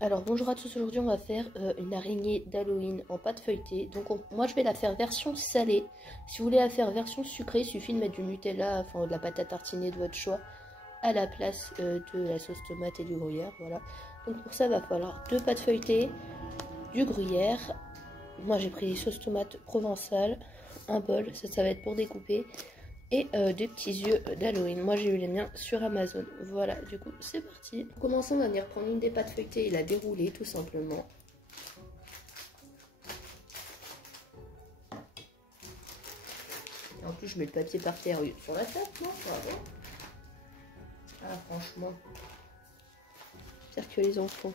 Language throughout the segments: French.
Alors bonjour à tous, aujourd'hui on va faire une araignée d'Halloween en pâte feuilletée. Donc moi je vais la faire version salée. Si vous voulez la faire version sucrée, il suffit de mettre du Nutella, enfin de la pâte à tartiner de votre choix à la place de la sauce tomate et du gruyère. Voilà. Donc pour ça il va falloir 2 pâtes feuilletées, du gruyère. Moi j'ai pris sauce tomate provençale, un bol, ça va être pour découper. Et des petits yeux d'Halloween. Moi j'ai eu les miens sur Amazon. Voilà, du coup c'est parti. Pour commencer, on va venir prendre une des pâtes feuilletées et la dérouler tout simplement. Et en plus je mets le papier par terre sur la table, non? Bravo. Ah franchement, pire que les enfants.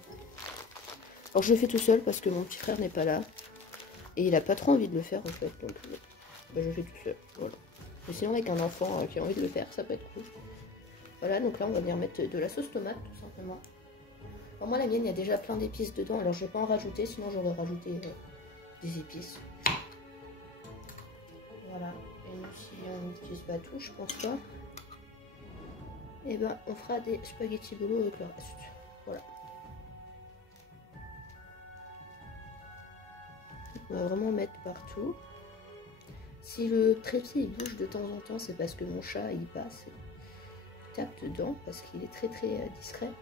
Alors je le fais tout seul parce que mon petit frère n'est pas là. Et il a pas trop envie de le faire en fait. Donc bah, je le fais tout seul. Voilà. Mais sinon avec un enfant qui a envie de le faire, ça peut être cool. Voilà, donc là on va venir mettre de la sauce tomate tout simplement. Alors moi la mienne il y a déjà plein d'épices dedans, alors je vais pas en rajouter, sinon j'aurais rajouté des épices. Voilà, et nous si on n'utilise pas tout, je pense pas, et ben on fera des spaghettis bolo avec le reste. Voilà. On va vraiment mettre partout. Si le trépied il bouge de temps en temps, c'est parce que mon chat il passe, il tape dedans, parce qu'il est très discret.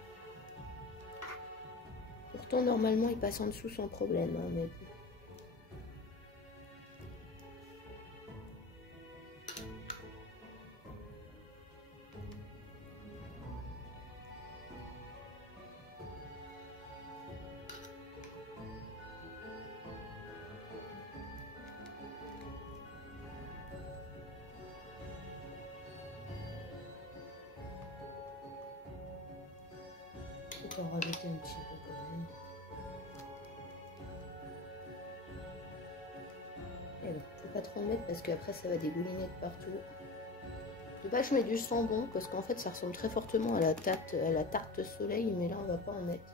Pourtant normalement il passe en dessous sans problème, hein, mais... On va rajouter un petit peu quand même. Et bon, faut pas trop en mettre parce qu'après ça va dégouliner de partout. De base je mets du jambon parce qu'en fait ça ressemble très fortement à la tarte soleil, mais là on va pas en mettre.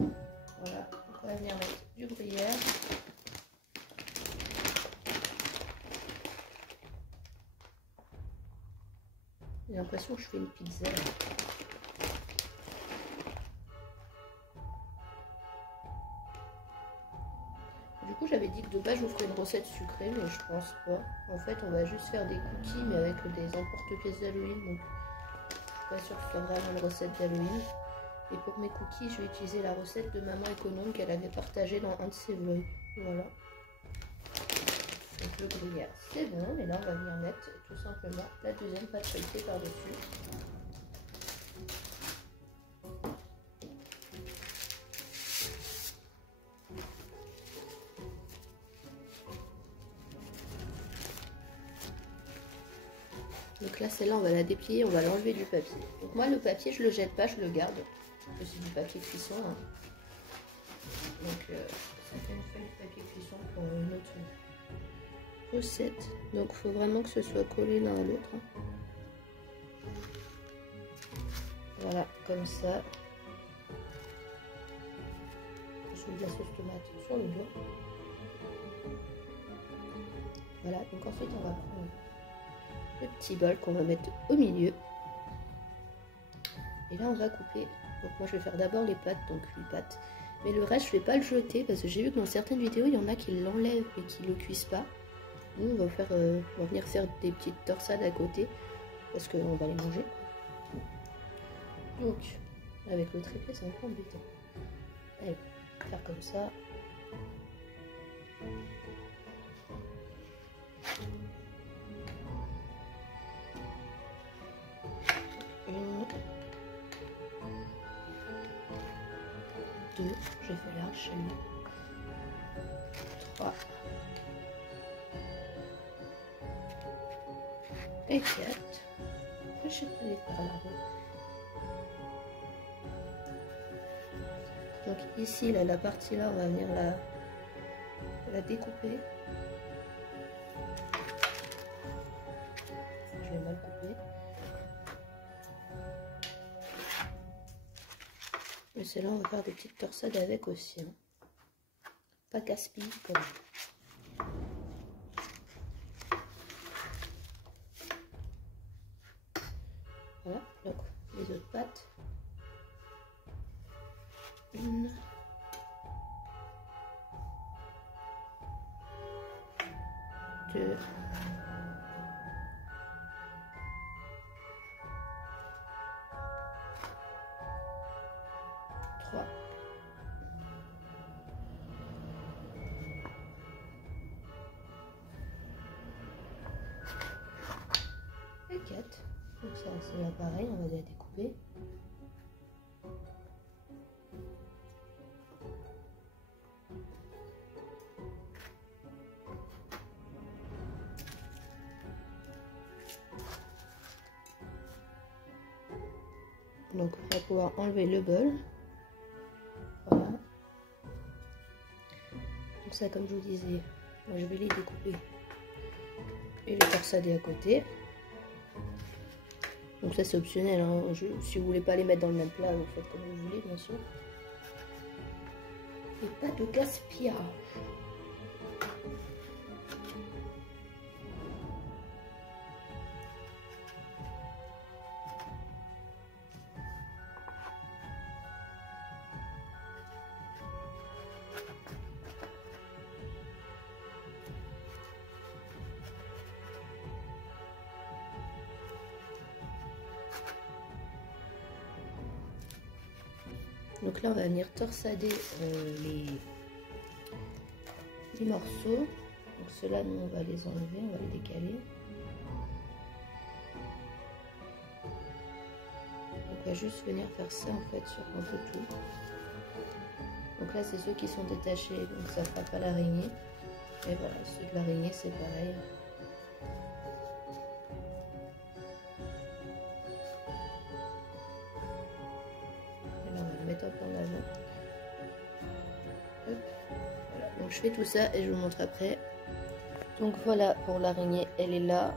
Voilà, donc on va venir mettre du gruyère. J'ai l'impression que je fais une pizza. Du coup j'avais dit que de base je vous ferais une recette sucrée, mais je pense pas. En fait on va juste faire des cookies mais avec des emporte-pièces d'Halloween, donc je suis pas sûre que ce soit vraiment une recette d'Halloween. Et pour mes cookies je vais utiliser la recette de maman économe qu'elle avait partagée dans un de ses vlogs. Voilà. Donc le gruyère c'est bon, et là on va venir mettre tout simplement la deuxième pâte feuilletée par dessus. Donc là celle-là on va la déplier, on va l'enlever du papier. Donc moi le papier je le jette pas, je le garde. Parce que c'est du papier cuisson. Hein. Donc ça fait une feuille de papier cuisson pour une autre recette. Donc il faut vraiment que ce soit collé l'un à l'autre. Hein. Voilà, comme ça. Je mets de la sauce tomate sur le doigt. Voilà, donc ensuite on va prendre le petit bol qu'on va mettre au milieu. Et là on va couper. Donc moi je vais faire d'abord les pâtes, donc 8 pâtes. Mais le reste je vais pas le jeter parce que j'ai vu que dans certaines vidéos il y en a qui l'enlèvent et qui le cuisent pas. Nous on va venir faire des petites torsades à côté parce qu'on va les manger. Donc avec le trépied c'est un peu embêtant. Allez, faire comme ça. Une, deux, je fais large celle-là. 3 et 4. Je sais pas les faire là. Donc ici, là, la partie là, on va venir la découper. Je vais mal couper. Et celle-là, on va faire des petites torsades avec aussi. Hein. Pas gaspille comme ça. Voilà, donc les autres pâtes. 1, 3. Et 4. Donc ça c'est là pareil, on va les découper. Donc on va pouvoir enlever le bol. Voilà. Donc ça, comme je vous disais, moi je vais les découper et les torsader à côté. Donc ça c'est optionnel, hein. Si vous voulez pas les mettre dans le même plat, vous faites comme vous voulez bien sûr. Et pas de gaspillage. Donc là on va venir torsader les morceaux. Donc ceux-là nous on va les enlever, on va les décaler. On va juste venir faire ça en fait sur un peu tout. Donc là c'est ceux qui sont détachés, donc ça fera pas l'araignée. Et voilà, ceux de l'araignée c'est pareil. Mettre en avant. Hop. Voilà. Donc je fais tout ça et je vous montre après. Donc voilà pour l'araignée, elle est là.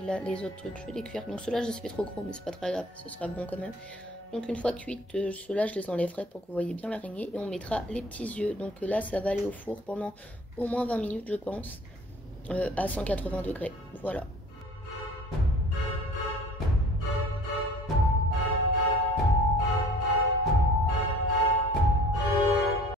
Et là les autres trucs je vais les cuire. Donc ceux-là je les fais trop gros mais c'est pas très grave, ce sera bon quand même. Donc une fois cuites, ceux-là je les enlèverai pour que vous voyez bien l'araignée. Et on mettra les petits yeux. Donc là ça va aller au four pendant au moins 20 minutes je pense. À 180 degrés. Voilà.